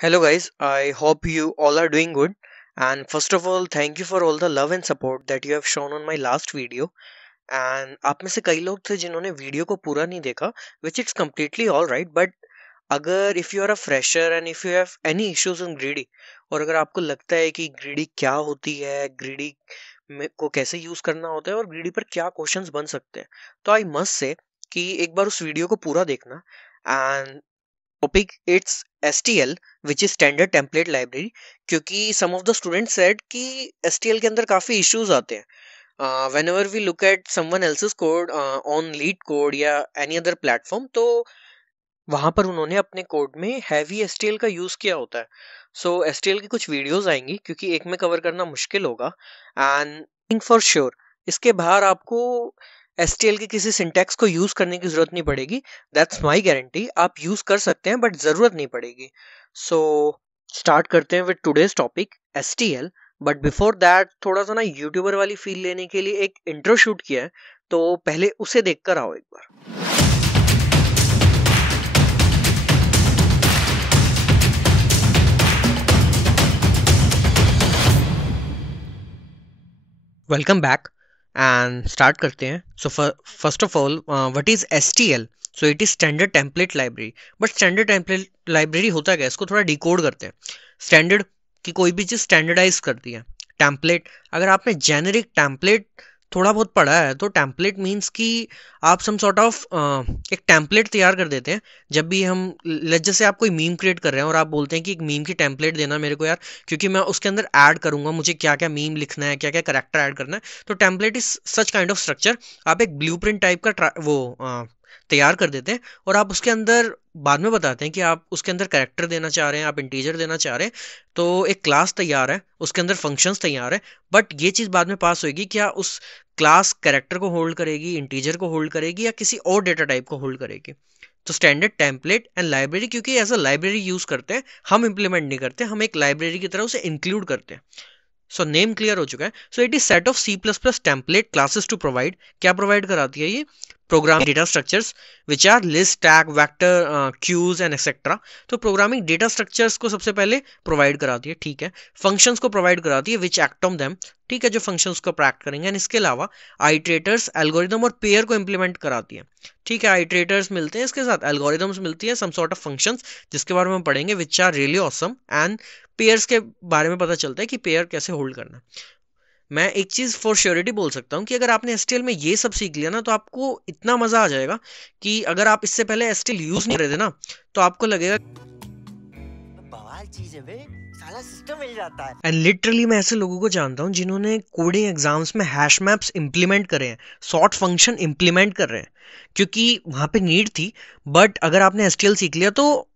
Hello, guys. I hope you all are doing good. And first of all, thank you for all the love and support that you have shown on my last video. And आप में से कई लोग थे जिन्होंने video को पूरा नहीं देखा, which it's completely all right. But अगर if you are a fresher and if you have any issues in greedy और अगर आपको लगता है कि greedy क्या होती है, greedy में को कैसे यूज करना होता है और greedy पर क्या क्वेश्चंस बन सकते हैं, तो आई मस्ट से कि एक बार उस वीडियो को पूरा देखना। And topic it's STL which is standard template library, क्योंकि सम ऑफ द स्टूडेंट्स सेड कि STL के अंदर काफी इश्यूज आते हैं whenever we look at someone else's code on leet code या एनी अदर प्लेटफॉर्म, तो वहां पर उन्होंने अपने कोड में हैवी STL का यूज किया होता है। सो STL की कुछ वीडियोस आएंगी क्योंकि एक में कवर करना मुश्किल होगा। एंड फॉर श्योर इसके बाहर आपको STL के किसी सिंटैक्स को यूज करने की जरूरत नहीं पड़ेगी। That's my guarantee. आप यूज कर सकते हैं बट जरूरत नहीं पड़ेगी। सो स्टार्ट करते हैं with today's topic STL। But before that थोड़ा सा ना यूट्यूबर वाली फील लेने के लिए एक इंट्रो शूट किया है, तो पहले उसे देख कर आओ एक बार। वेलकम बैक एंड स्टार्ट करते हैं। So first of all, what is STL? So it is standard template library. But standard template library होता क्या है, इसको थोड़ा डिकोड करते हैं। स्टैंडर्ड की कोई भी चीज स्टैंडर्डाइज करती है। टेम्पलेट, अगर आपने जेनेरिक टेम्पलेट थोड़ा बहुत पढ़ा है तो टेम्पलेट मीन्स कि आप सम सॉर्ट ऑफ एक टेम्पलेट तैयार कर देते हैं। जब भी हम जैसे आप कोई मीम क्रिएट कर रहे हैं और आप बोलते हैं कि एक मीम की टेम्पलेट देना मेरे को यार, क्योंकि मैं उसके अंदर ऐड करूंगा, मुझे क्या क्या मीम लिखना है, क्या क्या करेक्टर ऐड करना है। तो template is such kind of structure. आप एक ब्लूप्रिंट टाइप का तैयार कर देते हैं और आप उसके अंदर बाद में बताते हैं कि आप उसके अंदर कैरेक्टर देना चाह रहे हैं, आप इंटीजर देना चाह रहे हैं। तो एक क्लास तैयार है, उसके अंदर फंक्शंस तैयार है। बट ये चीज़ बाद में पास होगी, क्या उस क्लास कैरेक्टर को होल्ड करेगी, इंटीजर को होल्ड करेगी, या किसी और डेटा टाइप को होल्ड करेगी। तो स्टैंडर्ड टेम्पलेट एंड लाइब्रेरी, क्योंकि एज अ लाइब्रेरी यूज करते हैं, हम इंप्लीमेंट नहीं करते, हम एक लाइब्रेरी की तरह उसे इंक्लूड करते हैं। सो नेम क्लियर हो चुका है। So it is set of C++ template classes to provide. क्या प्रोवाइड कराती है ये? Programming data structures which are list, tag, vector, queues and etcetera. तो प्रोग्रामिंग डेटा स्ट्रक्चर्स को सबसे पहले प्रोवाइड कराती है, ठीक है। फंक्शंस को प्रोवाइड कराती है विच एक्ट ऑन देम, ठीक है, जो फंक्शंस को एक्ट करेंगे। एंड इसके अलावा आइटरेटर्स, एल्गोरिदम और पेयर को इंप्लीमेंट कराती है, ठीक है। आइटरेटर्स मिलते हैं, इसके साथ एल्गोरिदम्स मिलती है, सम सॉर्ट ऑफ फंक्शंस जिसके बारे में हम पढ़ेंगे, which are really awesome. And pairs के बारे में पता चलता है कि पेयर कैसे होल्ड करना है। मैं एक चीज फॉर श्योरिटी बोल सकता हूँ कि अगर आपने STL में ये सब सीख लिया ना, तो आपको इतना मजा आ जाएगा कि अगर आप इससे पहले STL यूज नहीं कर रहे थे ना, तो आपको लगेगा बवाल चीज है बे, साला सिस्टम मिल जाता है। एंड लिटरली मैं ऐसे लोगों को जानता हूँ जिन्होंने कोडिंग एग्जाम्स में हैश मैप्स इंप्लीमेंट करे हैं, सॉर्ट फंक्शन इंप्लीमेंट कर रहे हैं, क्योंकि वहां पे नीड थी। बट अगर आपने STL सीख लिया तो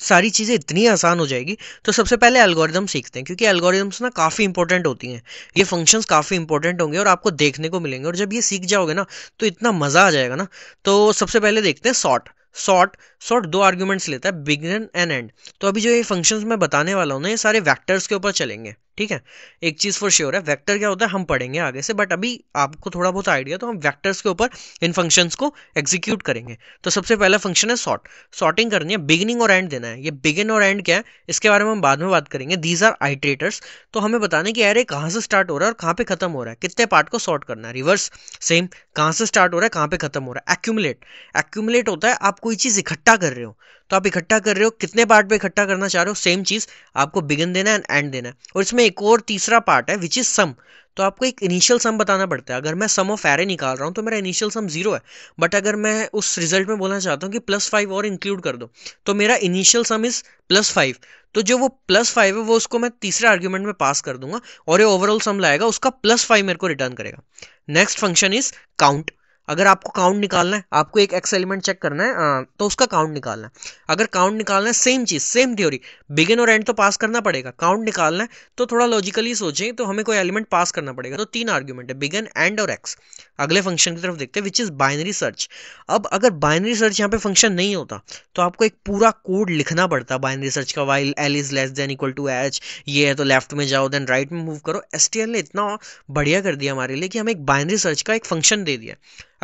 सारी चीज़ें इतनी आसान हो जाएगी। तो सबसे पहले एल्गोरिदम सीखते हैं, क्योंकि एल्गोरिदम्स ना काफ़ी इंपॉर्टेंट होती हैं। ये फंक्शंस काफ़ी इंपॉर्टेंट होंगे और आपको देखने को मिलेंगे, और जब ये सीख जाओगे ना तो इतना मज़ा आ जाएगा ना। तो सबसे पहले देखते हैं सॉर्ट। सॉर्ट सॉर्ट दो आर्ग्यूमेंट्स लेता है, बिगिन एंड एंड। तो अभी जो ये फंक्शंस मैं बताने वाला हूँ ना, ये सारे वेक्टर्स के ऊपर चलेंगे, ठीक है। एक चीज़ फॉर श्योर है, वेक्टर क्या होता है हम पढ़ेंगे आगे से, बट अभी आपको थोड़ा बहुत आइडिया, तो हम वेक्टर्स के ऊपर इन फंक्शंस को एग्जीक्यूट करेंगे। तो सबसे पहला फंक्शन है सॉर्ट। सॉर्टिंग करनी है, बिगिनिंग और एंड देना है। ये बिगिन और एंड क्या है इसके बारे में हम बाद में बात करेंगे। These are iterators. तो हमें बताने कि अरे कहाँ से स्टार्ट हो रहा है और कहाँ पे खत्म हो रहा है, कितने पार्ट को सॉर्ट करना है। रिवर्स सेम, कहाँ से स्टार्ट हो रहा है कहाँ पे खत्म हो रहा है। एक्यूमुलेट, एक्यूमुलेट होता है आप कोई चीज़ इकट्ठा कर रहे हो, तो आप इकट्ठा कर रहे हो, कितने पार्ट पे इकट्ठा करना चाह रहे हो, सेम चीज़ आपको बिगिन देना है एंड एंड देना है। और इसमें एक और तीसरा पार्ट है विच इज सम। तो आपको एक इनिशियल सम बताना पड़ता है। अगर मैं सम ऑफ एरे निकाल रहा हूँ तो मेरा इनिशियल सम 0 है, बट अगर मैं उस रिजल्ट में बोलना चाहता हूँ कि +5 और इंक्लूड कर दो, तो मेरा इनिशियल सम इज +5। तो जो वो +5 है वो उसको मैं तीसरे आर्ग्यूमेंट में पास कर दूंगा और ये ओवरऑल सम लाएगा, उसका +5 मेरे को रिटर्न करेगा। Next function is count. अगर आपको काउंट निकालना है, आपको एक एक्स एलिमेंट चेक करना है, तो उसका काउंट निकालना है। अगर काउंट निकालना है, सेम चीज सेम थ्योरी, बिगिन और एंड तो पास करना पड़ेगा। काउंट निकालना है तो थोड़ा लॉजिकली सोचें, तो हमें कोई एलिमेंट पास करना पड़ेगा। तो 3 आर्ग्यूमेंट है, बिगिन एंड और एक्स। अगले फंक्शन की तरफ देखते हैं विच इज बाइनरी सर्च। अब अगर बाइनरी सर्च यहाँ पे फंक्शन नहीं होता तो आपको एक पूरा कोड लिखना पड़ता बाइनरी सर्च का। While L is less than equal to H, ये है तो लेफ्ट में जाओ देन राइट में मूव करो। STL ने इतना बढ़िया कर दिया हमारे लिए कि हमें एक बाइनरी सर्च का एक फंक्शन दे दिया।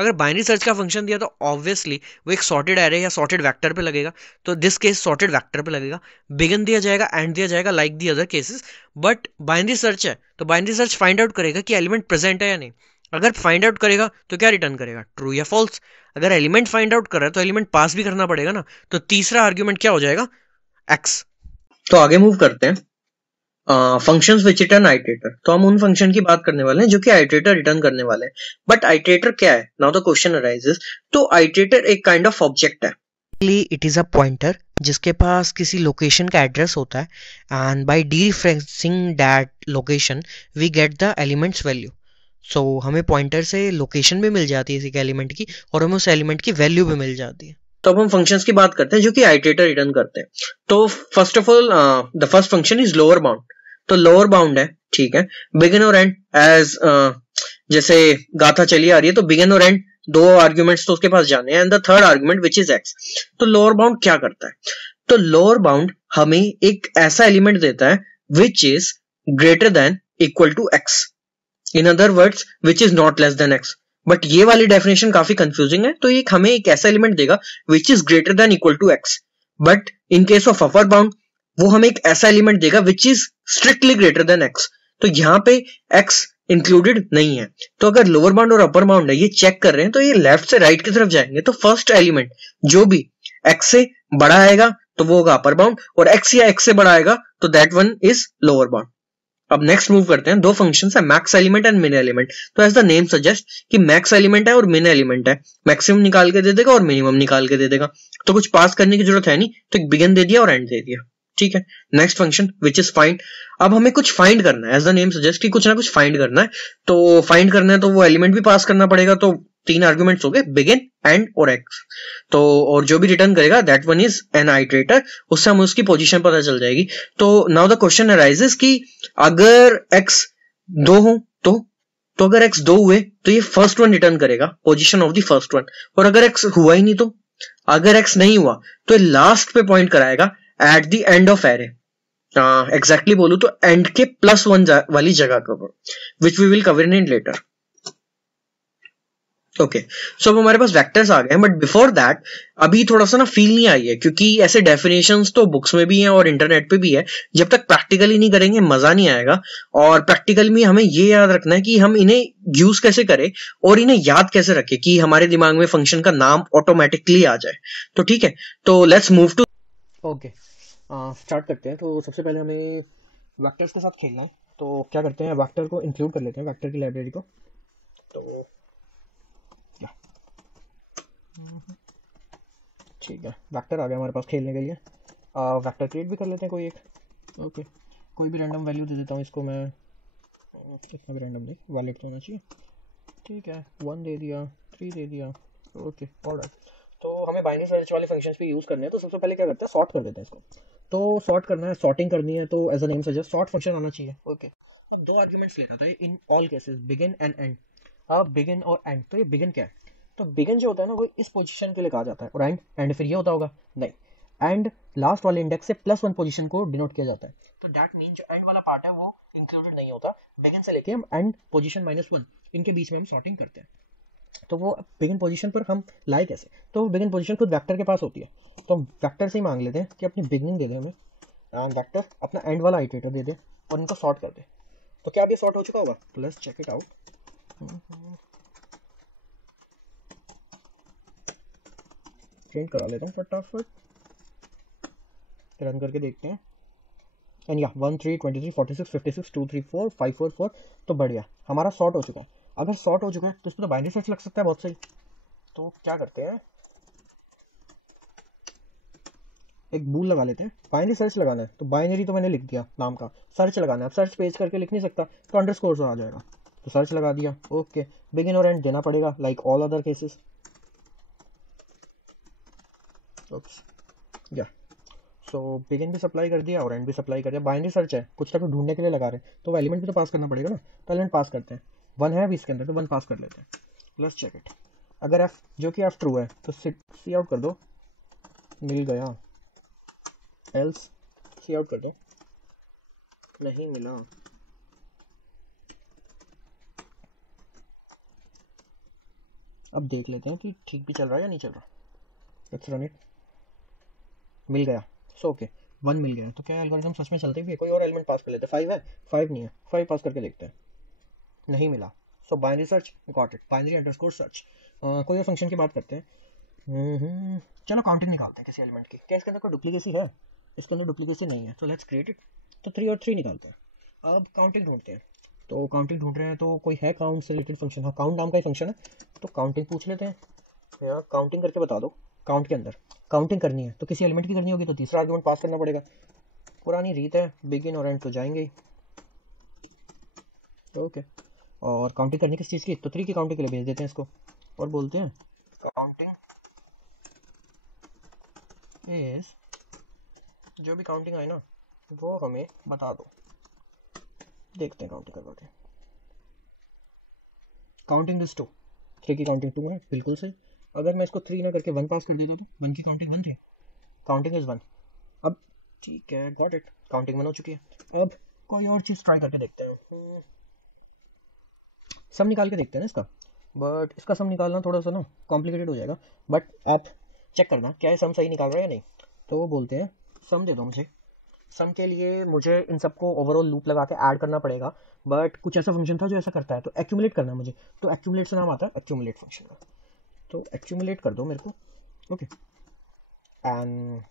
अगर बाइनरी सर्च का फंक्शन दिया तो ऑब्वियसली वो एक सॉर्टेड एरे या सॉर्टेड वेक्टर पे लगेगा, तो दिस केस सॉर्टेड वेक्टर पे लगेगा, बिगिन दिया जाएगा, एंड दिया जाएगा, like the other cases. But binary search है तो बाइनरी सर्च फाइंड आउट करेगा कि एलिमेंट प्रेजेंट है या नहीं। अगर फाइंड आउट करेगा तो क्या रिटर्न करेगा, ट्रू या फॉल्स। अगर एलिमेंट फाइंड आउट कर रहा है तो एलिमेंट पास भी करना पड़ेगा ना, तो तीसरा आर्ग्यूमेंट क्या हो जाएगा, एक्स। तो आगे मूव करते हैं फंक्शंस विच रिटर्न आइटरेटर। तो हम उन फंक्शन की बात करने वाले हैं जो कि आइटरेटर रिटर्न करने वाले हैं। बट आइटरेटर क्या है, नाउ द क्वेश्चन अराइजेस। तो आइटरेटर एक काइंड ऑफ ऑब्जेक्ट है, इट इज अ पॉइंटर जिसके पास किसी लोकेशन का एड्रेस होता है, and by dereferencing that location we get the element's value. So हमें पॉइंटर से लोकेशन भी मिल जाती है किसी एलिमेंट की, और हमें उस एलिमेंट की वैल्यू भी मिल जाती है। तो अब हम फंक्शंस की बात करते हैं जो कि आइटरेटर रिटर्न करते हैं। तो first of all the first function is lower bound. तो लोअर बाउंड है, ठीक है, बिगिन और एंड एज जैसे गाथा चली आ रही है, तो बिगिन और एंड दो आर्ग्यूमेंट्स तो उसके पास जाने हैं, and the third argument which is x. तो लोअर बाउंड क्या करता है, तो लोअर बाउंड हमें एक ऐसा एलिमेंट देता है which is greater than equal to X, in other words which is not less than X. But ये वाली डेफिनेशन काफी कंफ्यूजिंग है, तो ये हमें एक ऐसा एलिमेंट देगा which is greater than equal to x. But in case of upper bound वो हमें एक ऐसा एलिमेंट देगा which is strictly greater than x. तो यहां पे एक्स इंक्लूडेड नहीं है। तो अगर लोअर बाउंड और अपर बाउंड है ये चेक कर रहे हैं, तो ये लेफ्ट से राइट की तरफ जाएंगे, तो फर्स्ट एलिमेंट जो भी एक्स से बड़ा आएगा तो वो होगा अपर बाउंड, और एक्स या एक्स से बड़ा आएगा तो that one is lower bound. अब नेक्स्ट मूव करते हैं, दो फंक्शंस है मैक्स एलिमेंट एंड मिन एलिमेंट। तो एज द नेम सजेस्ट कि मैक्स एलिमेंट है और मिन एलिमेंट है, मैक्सिमम निकाल के दे देगा और मिनिमम निकाल के दे देगा। तो कुछ पास करने की जरूरत है नहीं, तो एक बिगिन दे दिया और एंड दे दिया, ठीक है। Next function which is find. अब हमें कुछ फाइंड करना है, एज द नेम सजेस्ट कि कुछ ना कुछ फाइंड करना है। तो फाइंड करना है तो वो एलिमेंट भी पास करना पड़ेगा, तो तीन आर्ग्यूमेंट्स हो गए, बिगिन, एंड और एक्स। तो और जो भी रिटर्न करेगा that one is an iterator, उससे हमें उसकी पोजीशन पता चल जाएगी। तो नाउ द क्वेश्चन अराइजेस कि अगर x दो हो तो अगर x दो हुए तो ये फर्स्ट वन रिटर्न करेगा, position of the first one. और अगर x हुआ ही नहीं, तो अगर x नहीं हुआ तो ये लास्ट पे पॉइंट कराएगा at the end of array. Exactly बोलूं तो एंड के +1 वाली जगह पर, which we will cover in later. Okay, so अब हमारे पास वेक्टर्स आ गए हैं, बट बिफोर दैट अभी थोड़ा सा ना फील नहीं आई है, क्योंकि ऐसे डेफिनेशंस तो बुक्स में भी हैं और इंटरनेट पे भी है। जब तक प्रैक्टिकली नहीं करेंगे मजा नहीं आएगा। और प्रैक्टिकल में हमें ये याद रखना है कि हम इन्हें यूज कैसे करें और इन्हें याद कैसे रखें कि हमारे दिमाग में फंक्शन का नाम ऑटोमेटिकली आ जाए। तो ठीक है, तो let's move to okay start करते हैं। तो सबसे पहले हमें वेक्टर्स के साथ खेलना है। तो क्या करते हैं, वेक्टर को इंक्लूड कर लेते हैं, वेक्टर की लाइब्रेरी को। तो ठीक है, वेक्टर आ गया हमारे पास खेलने के लिए। वेक्टर क्रिएट भी कर लेते हैं कोई एक। ओके, कोई भी रैंडम वैल्यू दे देता हूँ इसको मैं, इतना भी रैंडम नहीं, वैलिड तो होना चाहिए। ठीक है, 1 दे दिया, 3 दे दिया। ओके ऑलराइट, तो हमें बाइनरी सर्च वाले फंक्शंस भी यूज़ करने हैं। तो सबसे पहले क्या करते हैं, सॉर्ट कर देते हैं इसको। तो सॉर्ट करना है, सॉर्टिंग करनी है, तो as a name suggest sort function आना चाहिए। ओके, अब दो आर्ग्यूमेंट्स ले रहा था in all cases, begin and end. अब बिगिन और एंड, तो ये बिगिन क्या है, तो बिगिन जो होता है ना वो इस पोजीशन के लिए कहा जाता है, और एंड फिर ये होता होगा, नहीं, एंड लास्ट वाले इंडेक्स से +1 पोजीशन को डिनोट किया जाता है। तो दैट मीन जो एंड वाला पार्ट है वो इंक्लूडेड नहीं होता, बिगिन से लेके हम एंड पोजीशन -1 इनके बीच में हम सॉर्टिंग करते हैं। तो वो बिगिन पोजीशन पर हम लाए कैसे, तो बिगिन पोजीशन खुद वेक्टर के पास होती है। तो हम वेक्टर से ही मांग लेते हैं कि अपनी बिगिनिंग दे दे हमें, एंड वेक्टर अपना एंड वाला आइटरेटर दे दे और इनको सॉर्ट कर दे। तो क्या अब ये सॉर्ट हो चुका होगा, तो let's check it out. Print करा लेते हैं फटाफट, रन करके देखते हैं। एंड या 1 3 23 46 56 2 3 4 5 4 4, तो बढ़िया हमारा सॉर्ट हो चुका है। अगर सॉर्ट हो चुका है तो इस पर तो बाइनरी सर्च लग सकता है बहुत सही। तो क्या करते हैं, एक बूल लगा लेते हैं। बाइनरी सर्च लगाना है तो बाइनरी तो मैंने लिख दिया नाम का, सर्च लगाना है, अब सर्च पेज करके लिख नहीं सकता तो अंडरस्कोर से आ जाएगा, तो सर्च लगा दिया। ओके, बिगिन और एंड देना पड़ेगा लाइक ऑल अदर केसेस। या सो बिगिन भी सप्लाई कर दिया और एंड भी सप्लाई कर दिया। बाइनरी सर्च है, कुछ ना कुछ ढूंढने के लिए लगा रहे हैं, तो एलिमेंट भी तो पास करना पड़ेगा ना, तो एलिमेंट पास करते हैं। 1 है अभी इसके अंदर, तो 1 पास कर लेते हैं। लेट्स चेक इट, अगर एफ जो कि एफ ट्रू है तो सी आउट कर दो, मिल गया, एल्स सी आउट कर दो, नहीं मिला। अब देख लेते हैं कि ठीक भी चल रहा है या नहीं चल रहा। Let's run it. मिल गया। सो ओके, 1 मिल गया। तो क्या एल्गोरिथम सच में चलते भी है? कोई और एलिमेंट पास कर लेते हैं। 5 है, 5 नहीं है, 5 पास करके देखते हैं। नहीं मिला। सो binary search, got it, binary underscore search. कोई और फंक्शन की बात करते हैं। चलो काउंटिंग निकालते हैं किसी एलिमेंट की। क्या इसके अंदर कोई डुप्लीकेसी है? इसके अंदर डुप्लीकेसी नहीं है, तो लेट्स क्रिएट इट। तो 3 और 3 निकालते हैं। अब काउंटिंग ढूंढते हैं। तो काउंटिंग ढूंढ रहे हैं तो कोई है काउंट से रिलेटेड फंक्शन? हाँ, काउंट नाम का ही फंक्शन है, तो काउंटिंग पूछ लेते हैं। यार काउंटिंग करके बता दो। काउंट के अंदर काउंटिंग करनी है तो किसी एलिमेंट की करनी होगी, तो तीसरा आर्गुमेंट पास करना पड़ेगा। पुरानी रीत है, बिगिन और एंड तो जाएंगे ही। ओके, और काउंटिंग करनी किस चीज़ की? तो 3 की काउंटिंग के लिए भेज देते हैं इसको और बोलते हैं काउंटिंग इज, जो भी काउंटिंग आए ना वो हमें बता दो। देखते हैं काउंटिंग करवा के। काउंटिंग इज 2, 3 की काउंटिंग 2 है, बिल्कुल सही। अगर मैं इसको 3 ना करके 1 पास कर देता तो 1 की काउंटिंग 1 थी, काउंटिंग इज 1। अब ठीक है, गॉट इट, काउंटिंग 1 हो चुकी है। अब कोई और चीज़ ट्राई करके देखते हैं। सम निकाल के देखते हैं ना इसका, बट इसका सम निकालना थोड़ा सा ना कॉम्प्लिकेटेड हो जाएगा। बट आप चेक करना क्या ये सम सही निकाल रहा है या नहीं। तो वो बोलते हैं सम दे दो मुझे। सम के लिए मुझे इन सबको ओवरऑल लूप लगा के ऐड करना पड़ेगा, बट कुछ ऐसा फंक्शन था जो ऐसा करता है, तो एक्यूमुलेट करना है मुझे। तो एक्यूमुलेट से नाम आता है एक्यूमुलेट फंक्शन का, तो एक्यूमुलेट कर दो मेरे को। ओके, एंड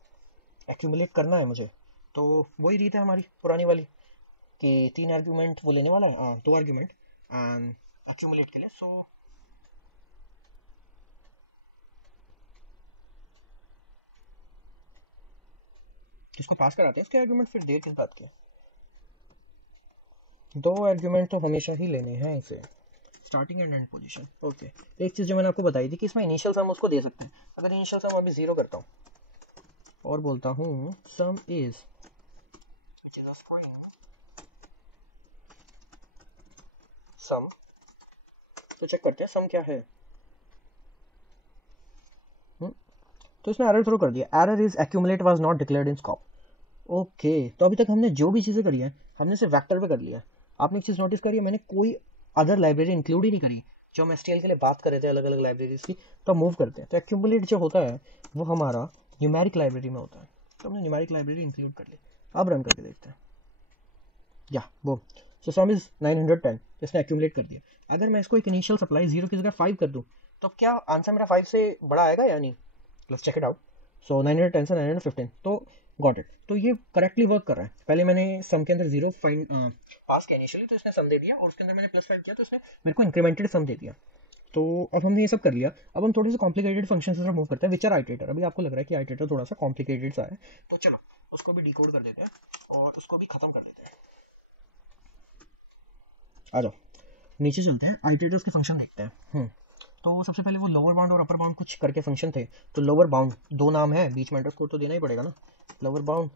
एक्यूमुलेट करना है मुझे। तो वही रीत है हमारी पुरानी वाली कि 3 आर्ग्यूमेंट वो लेने वाला है, 2 आर्ग्यूमेंट एंड एक्यूमुलेट के लिए। सो इसको पास कराते हैं इसके आर्ग्यूमेंट, फिर देर किस बात के। 2 आर्ग्यूमेंट तो हमेशा ही लेने हैं इसे, starting and and position. Okay, एक चीज़ जो मैंने आपको बताई थी कि इसमें इनिशियल सम उसको दे सकते हैं। अगर इनिशियल सम अभी 0 करता हूँ और बोलता हूँ सम इज सम, तो चेक करते हैं सम क्या है। तो इसने एरर थ्रो कर दिया, error is accumulate was not declared in scope. Okay, तो अभी तक हमने जो भी चीज़ें करी है हमने सिर्फ वेक्टर पे कर लिया। आपने एक चीज़ नोटिस करी है, मैंने कोई अदर लाइब्रेरी इंक्लूड ही नहीं करी। जो हम एसटीएल के लिए बात कर रहे थे अलग अलग लाइब्रेरीज की, तो मूव करते हैं। तो एक्यूमुलेट जो होता है वो हमारा न्यूमेरिक लाइब्रेरी में होता है, तो हमने न्यूमेरिक लाइब्रेरी इंक्लूड कर ली। अब रन करके देखते हैं। या वो सो सम इज 910, इसने एक्यूमुलेट कर दिया। अगर मैं इसको एक इनिशियल सप्लाई 0 की जगह 5 कर दूँ तो क्या आंसर मेरा 5 से बड़ा आएगा या नहीं? Let's check it out. So 910 से 915, तो गॉट इट। तो ये करेक्टली वर्क कर रहा है। पहले मैंने सम के अंदर 0 फाइंड पास किया इनिशियली, तो इसने सम दे दिया, और उसके अंदर मैंने +5 किया तो इसने मेरे को इंक्रीमेंटेड सम दे दिया। तो अब हमने ये सब कर लिया। अब हम थोड़े से कॉम्प्लिकेटेड फंक्शन से मूव करते हैं, विच आर आइटरेटर। अभी आपको लग रहा है कि आइटरेटर थोड़ा सा कॉम्प्लिकेटेड सा है, तो चलो उसको भी डिकोड कर देते हैं और उसको भी खत्म कर देते हैं। आ जाओ नीचे चलते हैं, आइटरेटर्स के फंक्शन देखते हैं। तो सबसे पहले वो लोअर बाउंड और अपर बाउंड कुछ करके फंक्शन थे। तो लोअर बाउंड 2 नाम है, बीच में अंडरस्कोर तो देना ही पड़ेगा ना। लोअर बाउंड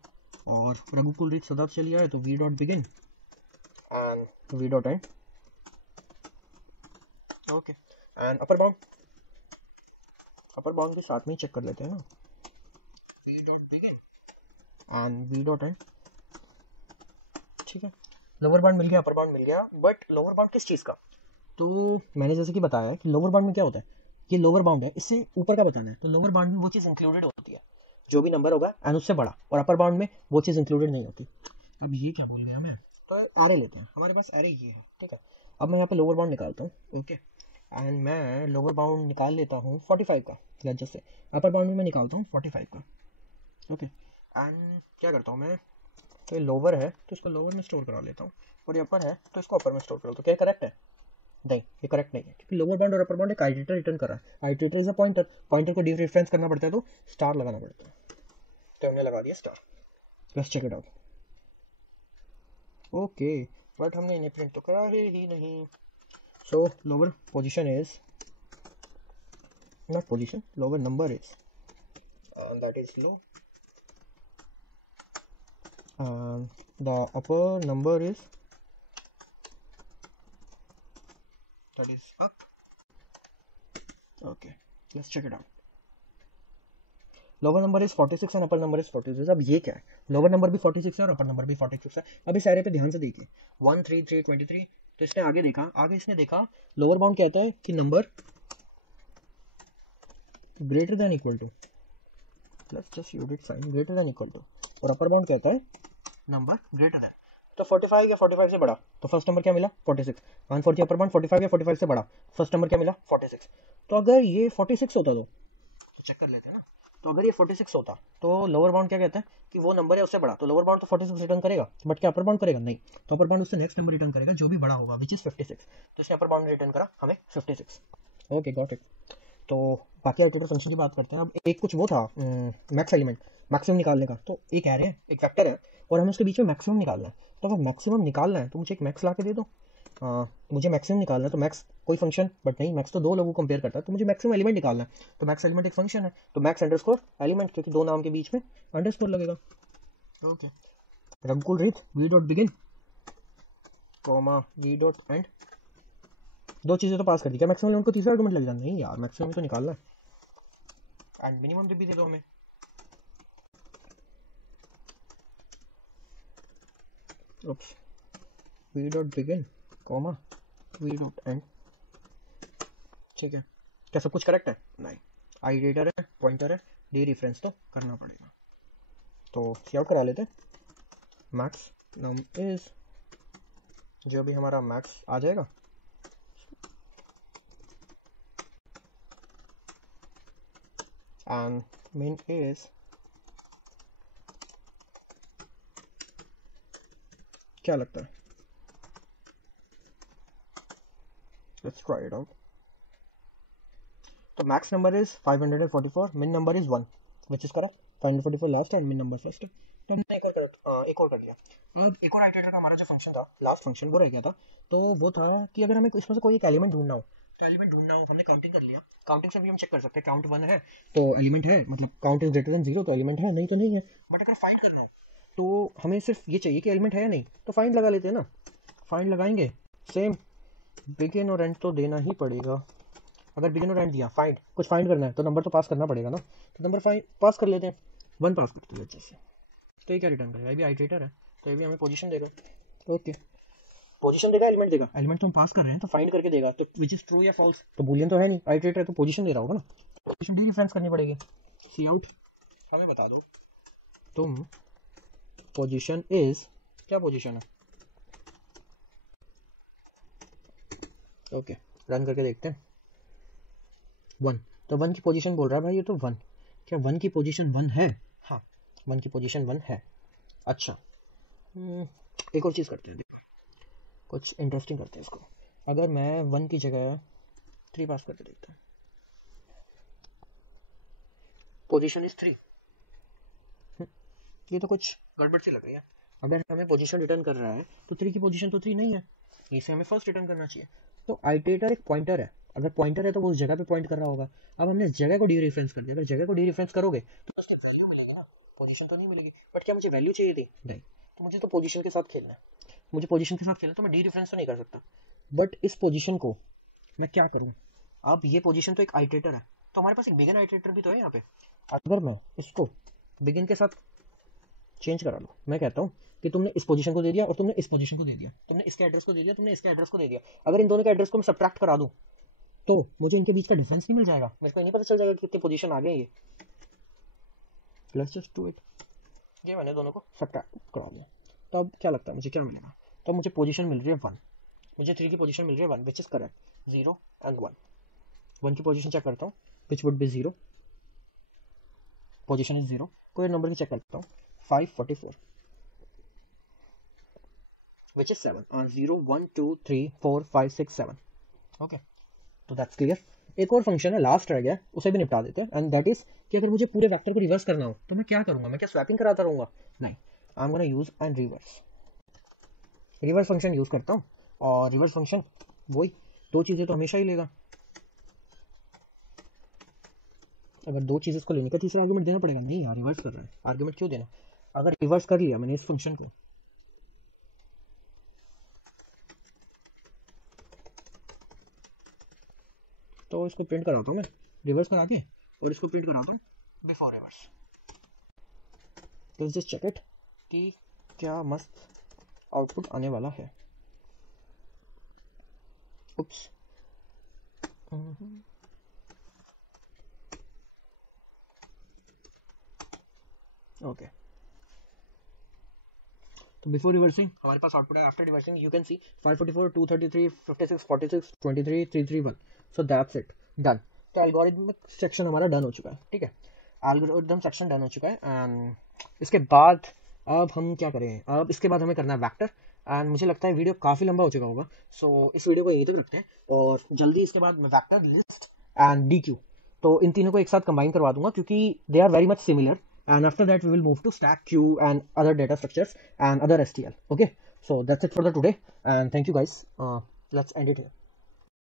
और रघुकुल रीत सदा चली आए तो V dot begin and V dot and. Okay, and upper bound के साथ में ही चेक कर लेते हैं ना, V dot begin and V dot and. ठीक है, लोअर बाउंड मिल गया, अपर बाउंड मिल गया, बट लोअर बाउंड किस चीज़ का? तो मैंने जैसे कि बताया कि लोअर बाउंड में क्या होता है, ये लोअर बाउंड है, इससे ऊपर का बताना है। तो लोअर बाउंड में वो चीज़ इंक्लूडेड होती है जो भी नंबर होगा एंड उससे बड़ा, और अपर बाउंड में वो चीज़ इंक्लूडेड नहीं होती। अब ये क्या बोल गया मैं, तो एरे लेते हैं, हमारे पास एरे ये है। ठीक है, अब मैं यहाँ पे लोअर बाउंड निकालता हूँ। ओके, एंड मैं लोअर बाउंड निकाल लेता हूँ 45 का, जैसे अपर बाउंड में मैं निकालता हूँ 45 का। ओके, एंड क्या करता हूँ मैं, तो ये लोअर है तो इसको लोअर में स्टोर करा लेता हूँ, और ये अपर है तो इसको अपर में स्टोर करो। तो क्या करेक्ट है? नहीं, ये करेक्ट नहीं है, क्योंकि लोअर बाउंड और अपर बाउंड एक आइटरेटर रिटर्न कर रहा है। Iterator is a pointer, pointer को डिफरेंस करना पड़ता है तो स्टार लगाना पड़ता है, तो हमने लगा दिया star. Let's check it out. Okay, but हमने इन्हें प्रिंट तो करा ही नहीं। So lower position is not position, lower number is that is low, the upper number is that is up. Okay, let's check it out. Lower number is 46 and upper number is 46। अब ये क्या है, lower number भी 46 है और अपर number भी 46 है। अब इस एरे पे ध्यान से देखिए, 1 3 3 23। तो इसने आगे देखा, आगे इसने देखा लोअर बाउंड कहता है कि number greater than equal to, let's just use it sign, greater than equal to, और अपर बाउंड कहता है नंबर ग्रेटर देन, तो 45 या 45 से बड़ा, तो फर्स्ट नंबर क्या मिला 46, आंसर की अपर बाउंड 45 या 45 से बड़ा, फर्स्ट नंबर क्या मिला 46। तो अगर ये 46 होता तो चेक कर लेते हैं ना, तो अगर ये 46 होता तो लोअर बाउंड क्या कहता है कि वो नंबर है उससे बड़ा, तो लोअर बाउंड तो 46 रिटर्न करेगा, बट क्या अपर बाउंड करेगा, नहीं, तो अपर बाउंड उससे नेक्स्ट नंबर रिटर्न करेगा जो भी बड़ा होगा, विच इज 56, तो इसने अपर बाउंड रिटर्न करा हमें 56। Okay got it. तो बाकी आइटरेटर फंक्शन की बात करते हैं। अब एक कुछ वो था मैक्स एलिमेंट, मैक्सिमम निकालने का, तो एक एरे है, एक वेक्टर है, और हमें उसके बीच में मैक्सिमम निकालना है। तो अगर मैक्सिमम निकालना है तो मुझे एक मैक्स ला के दे दो, मुझे मैक्सिमम निकालना है, तो मैक्स कोई फंक्शन, बट नहीं, मैक्स तो दो लोगों को कंपेयर करता है, तो मुझे मैक्सिमम एलिमेंट निकालना है, तो मैक्स एलिमेंट एक फंक्शन है, तो मैक्स अंडरस्कोर एलिमेंट, क्योंकि दो नाम के बीच में अंडरस्कोर लगेगा। ओके, रघुकुल रीत V dot begin comma V dot and, दो चीजें तो पास कर दी, क्या मैक्सिमम एलिमेंट को तीसरा आर्गुमेंट लग जाना, नहीं यार, मैक्सिमम तो निकालना है, एंड मिनिमम भी दे दो हमें। oops v dot begin comma v dot and, ठीक है, क्या सब कुछ करेक्ट है, नहीं, आइडेटर है, पॉइंटर है, डी रेफरेंस तो करना पड़ेगा, तो सी आउट करा लेते, मैक्स नम इज, जो भी हमारा मैक्स आ जाएगा, एंड min इज, क्या लगता है, लेट्स ट्राई इट आउट, तो मैक्स नंबर इज 544, मिन number is 1, which is correct, 544 last and मिन नंबर फर्स्ट, तो हमने एक और कर लिया। अब एक और आइटरेटर का हमारा जो फंक्शन था, लास्ट फंक्शन, वो रह गया था, तो वो था कि अगर हमें इसमें से कोई एक एलिमेंट ढूंढना हो, तो एलिमेंट ढूंढना हो, हमने काउंटिंग कर लिया, काउंटिंग से भी हम चेक कर सकते हैं, काउंट 1 है तो एलिमेंट है, मतलब काउंट इज ग्रेटर देन 0 तो एलिमेंट है, नहीं तो नहीं है, बट अगर फाइंड करना हो तो हमें सिर्फ ये चाहिए कि एलिमेंट है या नहीं, तो फाइंड लगा लेते हैं ना, फाइंड लगाएंगे, सेम बिगिन और एंड तो देना ही पड़ेगा, अगर बिगिन और एंड दिया, फाइंड कुछ फाइंड करना है तो नंबर तो पास करना पड़ेगा ना, तो नंबर फाइंड पास कर लेते हैं, 1 पास करते हैं जैसे, तो ये क्या रिटर्न करेगा, ये भी आइटरेटर है, तो ये भी हमें पोजीशन देगा, ओके, पोजीशन देगा, एलिमेंट देगा, एलिमेंट तो हम पास कर रहे हैं तो फाइंड करके देगा, तो विच इज ट्रू या फॉल्स, तो बूलियन तो है नहीं, आइटरेटर है तो पोजीशन दे रहा होगा ना, पोजीशन डी रेफरेंस करनी पड़ेगी, सी आउट हमें बता दो तुम, पोजीशन इज, क्या पोजीशन है, ओके, रन करके देखते हैं, 1, तो 1 की पोजीशन बोल रहा है भाई, ये तो 1, क्या 1 की पोजीशन 1 है, हाँ 1 की पोजीशन 1 है, अच्छा, एक और चीज़ करते हैं, कुछ इंटरेस्टिंग करते हैं इसको, अगर मैं 1 की जगह 3 पास करके देखता हूँ, पोजीशन इज 3, ये तो कुछ गड़बड़ सी लग रही है, अगर हमें पोजीशन रिटर्न कर रहा है तो 3 की पोजीशन तो 3 नहीं है, इसे हमें फर्स्ट रिटर्न करना चाहिए, तो आइटरेटर एक पॉइंटर है, अगर पॉइंटर है तो वो उस जगह पे पॉइंट कर रहा होगा, अब हमने इस जगह को डी रेफरेंस कर दिया, अगर जगह को डी रेफरेंस करोगे तो उसके वैल्यू मिलेगा ना, पोजीशन तो नहीं मिलेगी, बट क्या मुझे वैल्यू चाहिए थी, नहीं, तो मुझे तो पोजीशन के साथ खेलना है, मुझे पोजीशन के साथ खेलना, तो मैं डी रेफरेंस तो नहीं कर सकता, बट इस पोजीशन को मैं क्या करूँ, अब ये पोजीशन तो एक आइटरेटर है, तो हमारे पास एक बिगिन आइटरेटर भी तो है यहाँ पे, अगर मैं इसको बिगिन के साथ चेंज करा लो, मैं कहता हूँ कि तुमने इस पोजीशन को दे दिया और तुमने इस पोजीशन को दे दिया, तुमने इसके एड्रेस को दे दिया, तुमने इसके एड्रेस को दे दिया, अगर इन दोनों के एड्रेस को मैं सब्ट्रैक्ट करा दूं तो मुझे इनके बीच का डिफरेंस नहीं मिल जाएगा, मेरे को नहीं पता चल जाएगा कि कितनी पोजीशन आ गई ये, लेट्स जस्ट डू इट, ये मैंने दोनों को सब्ट्रैक्ट करा दिया, तो अब क्या लगता है मुझे क्या मिलेगा, तो मुझे पोजीशन मिल रही है 1, मुझे 3 की पोजीशन मिल रही है 1, विच इज करेक्ट, 0 एंड 1, 1 की पोजीशन चेक करता हूँ, which would be 0, position is 0, कोई नंबर की चेक करता हूँ, 544, which is 7 on 0 1 2 3 4 5 6 7, ओके, तो दैट्स क्लियर। एक और फंक्शन है, लास्ट रह गया, उसे भी निपटा देते हैं, एंड दैट इज कि अगर मुझे पूरे वेक्टर को रिवर्स करना हो तो मैं क्या करूंगा, मैं क्या स्वैपिंग कराता रहूंगा, नहीं, I am gonna use and reverse, reverse function use करता हूँ, और रिवर्स फंक्शन वही दो चीजें तो हमेशा ही लेगा, अगर दो चीजें को लेने का तीसरा आर्गुमेंट देना पड़ेगा, नहीं यार रिवर्स कर रहा है, आर्गुमेंट क्यों देना, अगर रिवर्स कर लिया मैंने इस फंक्शन को, तो इसको प्रिंट कराता हूँ मैं, रिवर्स करा के, और इसको प्रिंट कराता हूँ बिफोर रिवर्स, तो जस्ट चेक इट कि क्या मस्त आउटपुट आने वाला है, उप्स, ओके, तो बिफोर रिवर्सिंग हमारे पास आउटपुट है. After reversing you can see 544, 233, 56, 46, 23, 331. So that's it, done. तो एल्गोरिथमिक सेक्शन हमारा डन हो चुका है. ठीक है, एल्गोरिथम सेक्शन डन हो चुका है. एंड इसके बाद अब हम क्या करें, अब इसके बाद हमें करना है वेक्टर. एंड मुझे लगता है वीडियो काफ़ी लंबा हो चुका होगा, सो इस वीडियो को यहीं तक रखते हैं और जल्दी इसके बाद vector, list and D Q, तो इन तीनों को एक साथ कंबाइन करवा दूंगा क्योंकि they are very much similar. And after that we will move to stack, queue and other data structures and other STL. Okay, so that's it for the today, and thank you guys. Let's end it here.